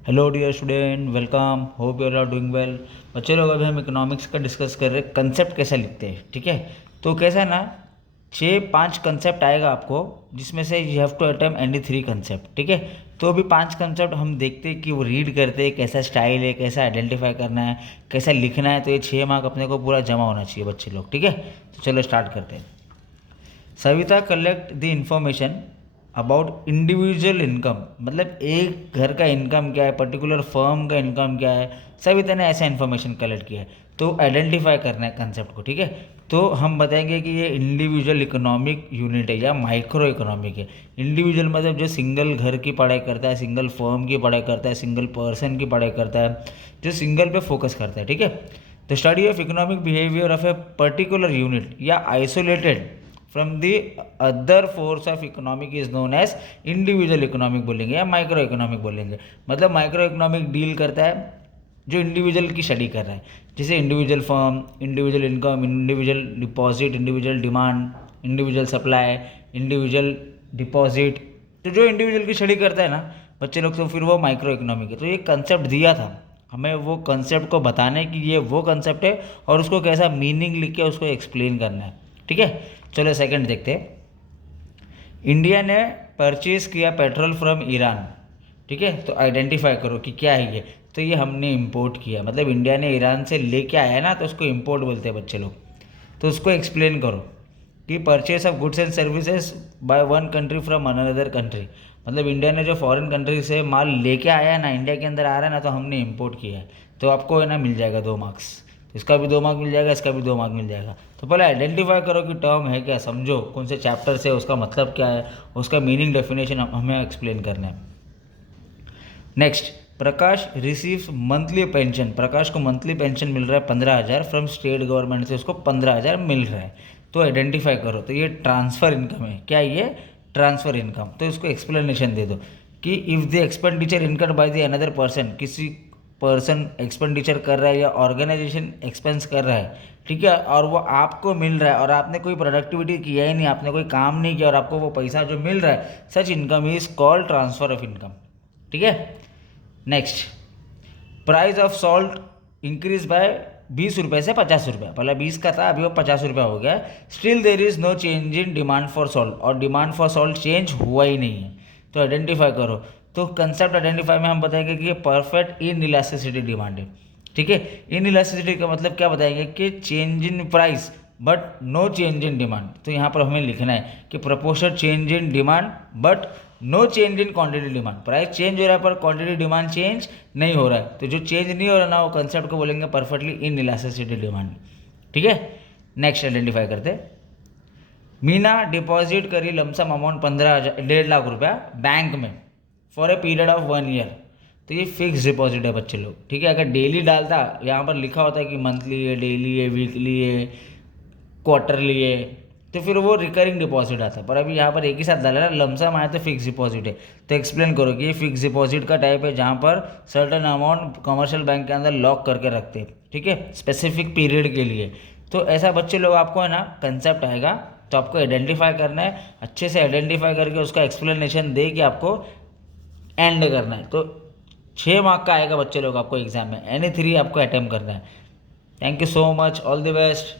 Hello dear student, welcome. Hope you are doing well. बच्चे लोग, अभी हम इकोनॉमिक्स का डिस्कस कर रहे हैं, कंसेप्ट कैसा लिखते हैं। ठीक है, तो कैसा है ना, 6-5 कंसेप्ट आएगा आपको, जिसमें से you have to attempt any 3 concept. ठीक है, तो अभी 5 कंसेप्ट हम देखते हैं कि वो रीड करते हैं, कैसा स्टाइल है, कैसा आइडेंटिफाई करना है, कैसा लिखना है। तो ये 6 मार्क अपने को पूरा जमा होना चाहिए बच्चे लोग। ठीक है, तो चलो स्टार्ट करते हैं। Savita collect the information about individual income, मतलब एक घर का इनकम क्या है, पर्टिकुलर फर्म का इनकम क्या है, सविता ने ऐसा इन्फॉर्मेशन कलेक्ट किया है। तो आइडेंटिफाई करना है कंसेप्ट को। ठीक है, तो हम बताएंगे कि ये इंडिविजुअल इकोनॉमिक यूनिट है या माइक्रो इकोनॉमिक है। इंडिविजुअल मतलब जो सिंगल घर की पढ़ाई करता है, सिंगल फर्म की पढ़ाई करता है, सिंगल पर्सन की पढ़ाई करता है, जो सिंगल पे फोकस करता है। ठीक है, the study of economic behaviour of a particular unit या isolated from the other force of economic is known as individual economic बोलेंगे या माइक्रो इकोनॉमिक बोलेंगे। मतलब माइक्रो इकोनॉमिक डील करता है जो इंडिविजुअल की स्टडी कर रहा है, जैसे individual firm, individual income, individual deposit, individual demand, individual supply, individual deposit. तो जो इंडिविजुअल की स्टडी करता है ना बच्चे लोग, तो फिर वो माइक्रो इकोनॉमिक है। तो ये कंसेप्ट दिया था हमें, वो कंसेप्ट को बताने कि ये वो कंसेप्ट है और उसको कैसा मीनिंग लिख के उसको एक्सप्लेन करना है। ठीक है, चलो सेकंड देखते हैं। इंडिया ने परचेज किया पेट्रोल फ्रॉम ईरान। ठीक है, तो आइडेंटिफाई करो कि क्या है ये। तो ये हमने इंपोर्ट किया, मतलब इंडिया ने ईरान से लेके आया ना, तो उसको इंपोर्ट बोलते हैं बच्चे लोग। तो उसको एक्सप्लेन करो कि purchase of goods and services by one country from another country, मतलब इंडिया ने जो फॉरेन कंट्री से माल लेके आया है ना, इंडिया के अंदर आ रहा है ना, तो हमने इंपोर्ट किया है। तो आपको है ना मिल जाएगा 2 मार्क्स। तो इसका भी 2 मार्क मिल जाएगा, इसका भी 2 मार्क मिल जाएगा। तो पहले आइडेंटिफाई करो कि टर्म है क्या, समझो कौन से चैप्टर से, उसका मतलब क्या है, उसका मीनिंग डेफिनेशन हमें एक्सप्लेन करना है। नेक्स्ट, प्रकाश रिसीव्स मंथली पेंशन। प्रकाश को मंथली पेंशन मिल रहा है 15,000 फ्रॉम स्टेट गवर्नमेंट से, उसको 15,000 मिल रहा है। तो आइडेंटिफाई करो, तो ये ट्रांसफ़र इनकम है। क्या ये ट्रांसफ़र इनकम? तो इसको एक्सप्लेनेशन दे दो कि if the expenditure incurred by the another person, किसी पर्सन एक्सपेंडिचर कर रहा है या ऑर्गेनाइजेशन एक्सपेंस कर रहा है, ठीक है, और वो आपको मिल रहा है और आपने कोई प्रोडक्टिविटी किया ही नहीं, आपने कोई काम नहीं किया और आपको वो पैसा जो मिल रहा है, such income is called transfer of income. ठीक है, next, price of salt increase by 20 रुपये से 50 रुपये। पहले 20 का था, अभी वो 50 रुपये हो गया। Still there is no change in demand for salt, और डिमांड फॉर सॉल्ट चेंज हुआ ही नहीं है। तो आइडेंटिफाई करो। तो कंसेप्ट आइडेंटिफाई में हम बताएंगे कि ये परफेक्ट इन इलास्टिसिटी डिमांड है। ठीक है, इन इलास्टिसिटी का मतलब क्या बताएंगे कि change in price but no change in demand. तो यहाँ पर हमें लिखना है कि proportional change in demand but no change in quantity demand. Price change हो रहा है पर क्वांटिटी डिमांड चेंज नहीं हो रहा है। तो जो चेंज नहीं हो रहा ना, वो कंसेप्ट को बोलेंगे परफेक्टली इन इलास्टिसिटी डिमांड। ठीक है, नेक्स्ट आइडेंटिफाई करते। मीना डिपॉजिट करी लमसम अमाउंट 1,500,000 रुपया बैंक में for a period of 1 year. तो ये फिक्स डिपॉजिट है बच्चे लोग। ठीक है, अगर डेली डालता, यहाँ पर लिखा होता है कि मंथली है, डेली है, वीकली है, क्वार्टरली है, तो फिर वो रिकरिंग डिपॉजिट आता है। पर अभी यहाँ पर एक ही साथ डाला ना, लमसम आया तो फिक्स डिपॉजिट है। तो एक्सप्लेन करो कि ये फिक्स डिपॉजिट का टाइप है जहाँ पर सर्टन अमाउंट कमर्शियल बैंक के अंदर लॉक करके रखते हैं। ठीक है, स्पेसिफिक पीरियड के लिए। तो ऐसा बच्चे लोग आपको है ना कंसेप्ट आएगा, तो आपको आइडेंटिफाई करना है, अच्छे से आइडेंटिफाई करके उसका एक्सप्लेनेशन दे के आपको एंड करना है। तो 6 मार्क का आएगा बच्चे लोग आपको एग्जाम में, एनी 3 आपको अटेम्प्ट करना है। Thank you so much, all the best.